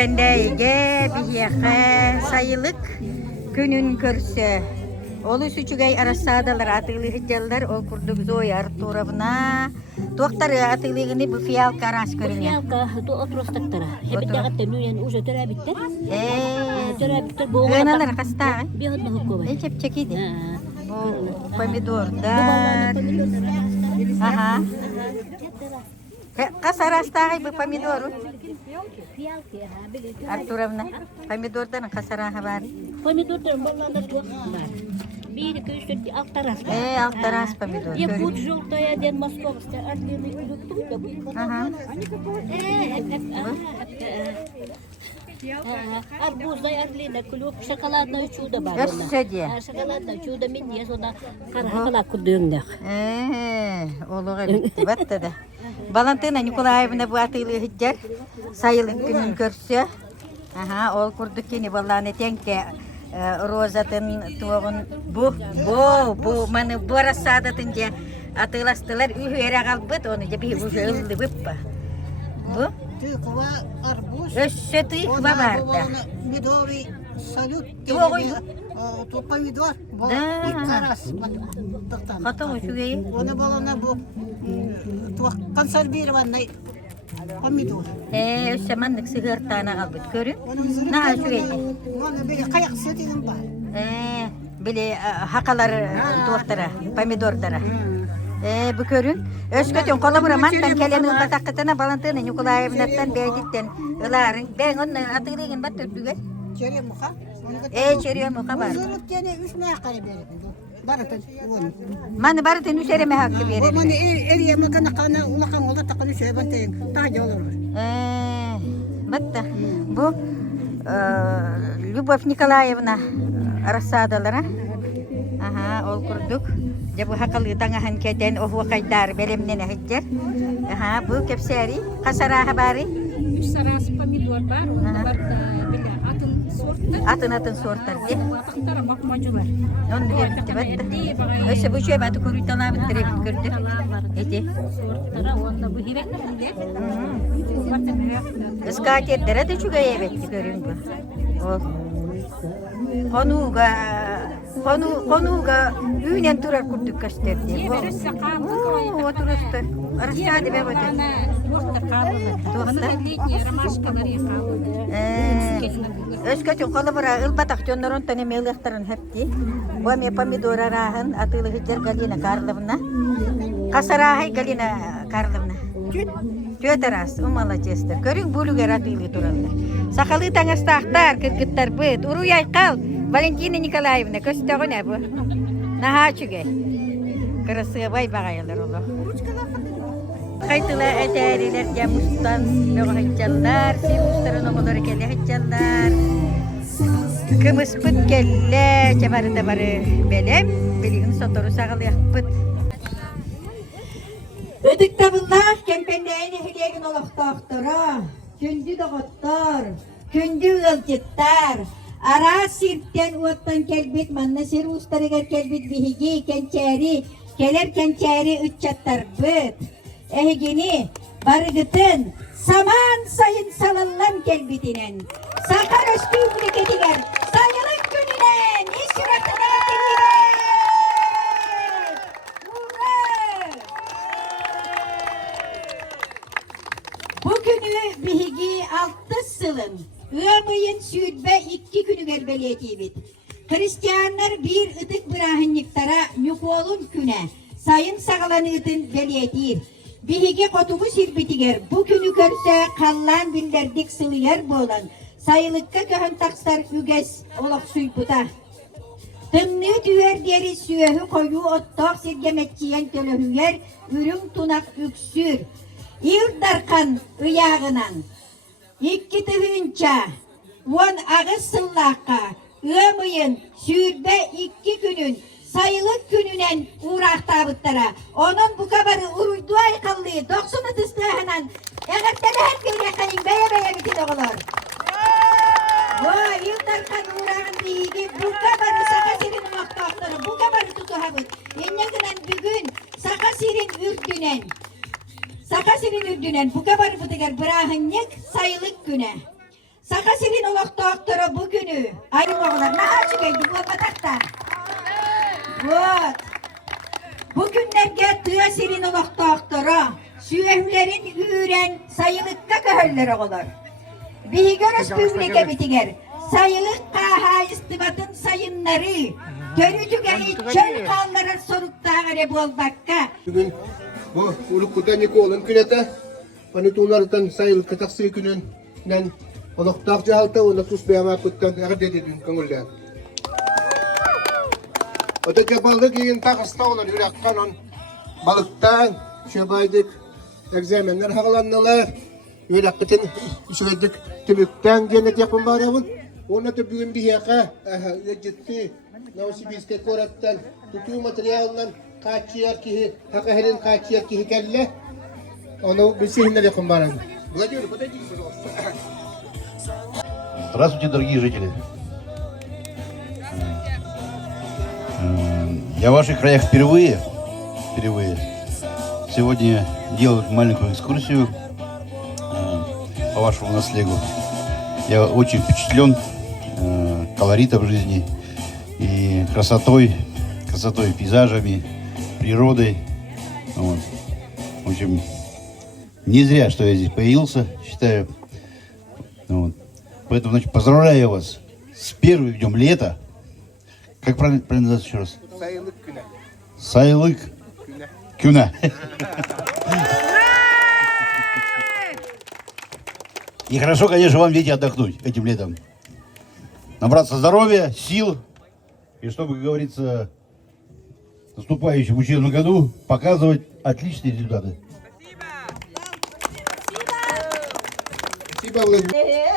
Bendeyge bihiyehe sayılık günün körse. Olu suçugay arasadalar atılı hicceller ol kurduk zoyar turabına. Doktor atılığını bu fiyal karas görünüyor. Fiyalka tu otrostaklara. Hep de gatten nuyen uca terabitter. Terabitter bu. Gınalar kasta. Bir hodna hukuma. Ne çep çekiydi. Bu pomidorlar. Aha. Kasarastay bu pomidoru. Arturavna. Pomidordan kasaraha var. Pomidordan ballanlar çok var. Bir iki üç dört alt taras. Alt taras pomidor. Ya bu желтая ден московская артерный продукт da bu. Aha. Arbuzday arlina kulüp şokoladna uçuda var. Össedi. Şokoladna uçuda min diye sonra kara kuduyumda. Oluğa bitti battı da. Valentina Nikolaevna bu atılı hiccer. Sayılık günün görse. Aha, ol kurduk yine vallahi tenke. Rozatın tuğun bu mana bu arasadatınca atılastılar ühüyere kalbıt onu da bir ühüyüldü bıppa. Bu? Tükva arbuz. Össe tükva vardı. Midori salut. Tu pomidor. Bu karas. Kata o şu geyi? Onu balona bu. Tu konservированный pomidor. Össe mandık sigırtana kalbıt görün. Ne şu geyi? Onu bir kayak setilim var. Bile hakalar tuğaktara, pomidorlara. Bu körün. Özkötün kolaburaman ben kelenin katakatına balantığını Nikolaevna'dan beycitten ıların. Ben onun atılığın bat törtüge. Çeri muha. Çeriyor muha var. Uzunluk gene 3 meakare verir. Baratın onu. Mani baratın üzerime hakkı verir. O mani eriye makana kana ulakan ola takanı şebanteyin. Taca olur. Batta. Bu Любовь Николаевна рассадаlara. Aha, ol kurduk. Bu hakalı tangahan keten oh wakaydar belemnene hiccer. Aha, bu kepseri. Kasara habari. 3 saras pomidor var. Onda var böyle Atın sortlar diye. Atıktara bakmacılar. Onu bitti batta. Öse bu şey batı kurutalar bitti gördük. Eti. Sortlara onda bu hirekli bile. Iskaketlere de çok evet görün bu. Ol. Konuga ünen turar kurduk gösterdi. Bu oturuştu. Arasada be bakın. Özkötün kolabora ılbatak jönnoron tane meğlektarın hepti. Bu me pomidora rahın atılı hiccer Galina Karlovna. Kasarahay Galina Karlovna. Göteras umala chester. Görün buluger atılı turanlar. Sakalı tangas tahtar kırgıttar bıt. Uruyay kal. Valentina Nikolaevna köstü ne bu? Naha çüge. Kırası bay bağaylar ola. Kaytıla eteriler jamustan hıccalar, silmustarın omaları kelle hıccalar. Kımız pıt kelle, çabarı da barı belem, bilgin sotoru sağıl yakpıt. Ödükte bunlar kempenlerini hilyeğin olak doktora, kündü doktor, kündü ılcıttar. Ara sirten uattan kelbit manna sir ustarigar kelbit bihigi kençeri, keler kençeri üç bıt. Ehgini bargıtın saman sayın salallan kelbitinen. Sakar östü ümlüketiger sayılın gününen işratına getiren. Bugünü bihigi 6 sılın. Ömüyün südbe 2 günü gerbeliyetiyibit. Hristiyanlar bir ıtık bırahinliktara nükolun küne sayın sağalanı ıtın beliyetir. Bihigi kotubu sirbitiger bu günü görse kallan bilderdik sılıyar boğulan. Sayılıkka köhün taksar üges olak suyputa. Tımnı tüver deri süöhü koyu ottok sirgemetçiyen tölöhüyer ürün tunak üksür. İrdarkan ıyağınan. İki tühünça, on ağız sıllaka, ömüyün sürbe 2 günün sayılık gününen uğrak tabıttara. Onun bu kabarı uruydu aykallığı, 90 tıslağınan, eğerteleyen gülyakanın beye bitin oğulur. Bu yıldarkan uğrağın biyigi, bu kabarı sakasirin uğraktağıtları, bu kabarı tutuhabıt. Yenyekinden bugün sakasirin ürdünen. Sakasirin ürdünen bu kabarı fıtıgar bırakınlık sayılık güne. Saka sirin olak doktora bugünü. Ayın oğlan ne açıkaydı bu batakta. Bugünlerge tığa sirin olak doktora. Süevlerin üren sayılıkka köhölleri olur. Bihigörüs büyüleke bitiger. Sayılık kaha istibatın sayınları. Törütüge çöl kallara soruktağı rebolbakka. Bugün bu uluk botanik olan günete panitulardan sayılık taksi gününden oluktak jahalta onu tusbeyama puttan erdedin kangulan. Öteki balık yiyin takısta olan yürekten on balıktan şabaydık egzamenler hağlandılar. Yürekten işledik tümükten cennet yapın bari bun. Onu da bugün bir yaka ciddi Novosibirsk'e korattan tutuğu materyalından kaçıyor ki hakaherin kaçıyor ki kelle onu bir şeyinler yapın bari. Здравствуйте, дорогие жители. Я в ваших краях впервые. Сегодня делаю маленькую экскурсию по вашему наследию. Я очень впечатлен колоритом жизни и красотой пейзажами, природой. Вот. В общем, не зря, что я здесь появился, считаю. Вот. Поэтому, значит, поздравляю вас с первым днем лета. Как правильно называется еще раз? Sayılık güne. Сайлык Кюна. И хорошо, конечно, вам, дети, отдохнуть этим летом. Набраться здоровья, сил. И чтобы, как говорится, в наступающем учебном году показывать отличные результаты. Спасибо, Владимир.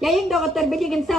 Yayın doktor biligin sa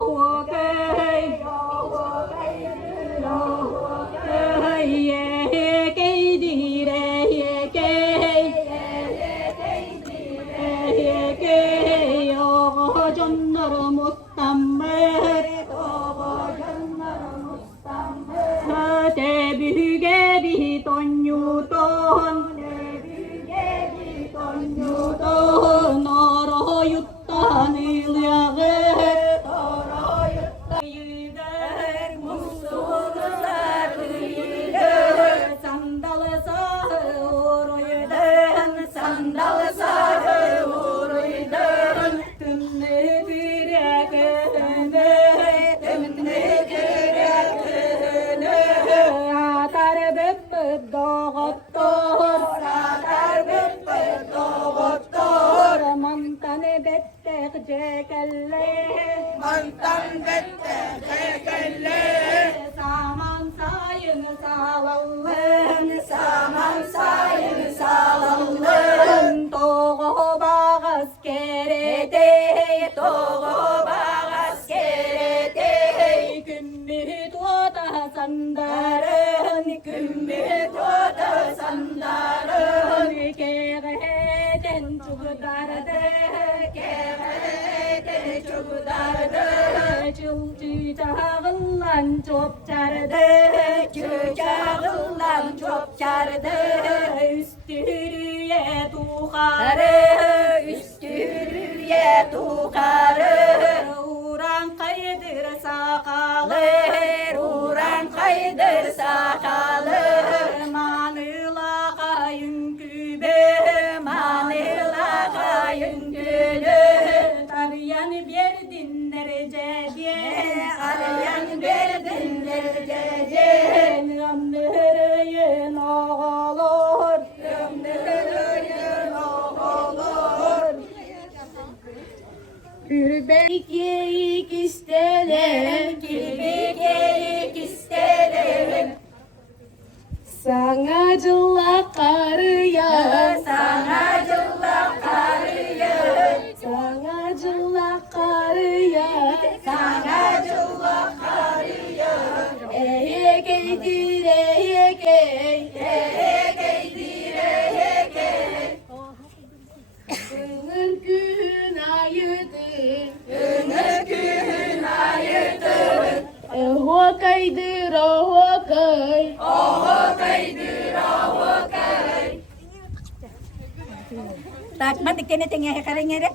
Tak matik tenge karingere.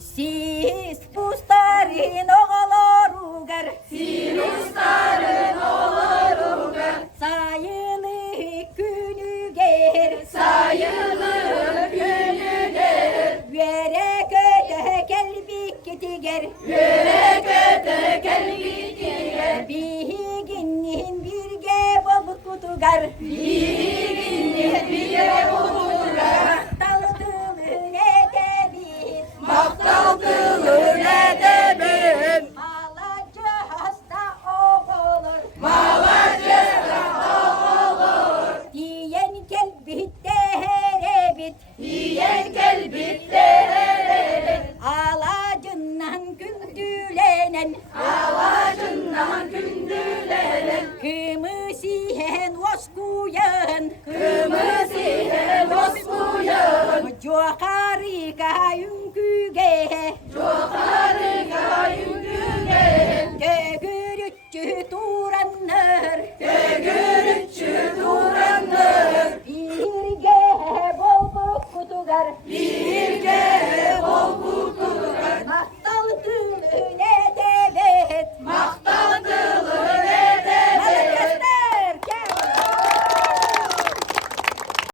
Si pustarin oğlar ugar. Si pustarin oğlar ugar. Sayılı günü ger. Sayılı günü ger. Yere köte kelbik getiger. Yere köte kelbik getiger. Bihiginin birge balık kutugar. Bihiginin birge balık kutugar. Aptal kılın edebim. Malacı hasta olur. Malacı hasta olur. Diyen kelbitte herebit. Diyen kelbitte herebit. Alacından güldülenen.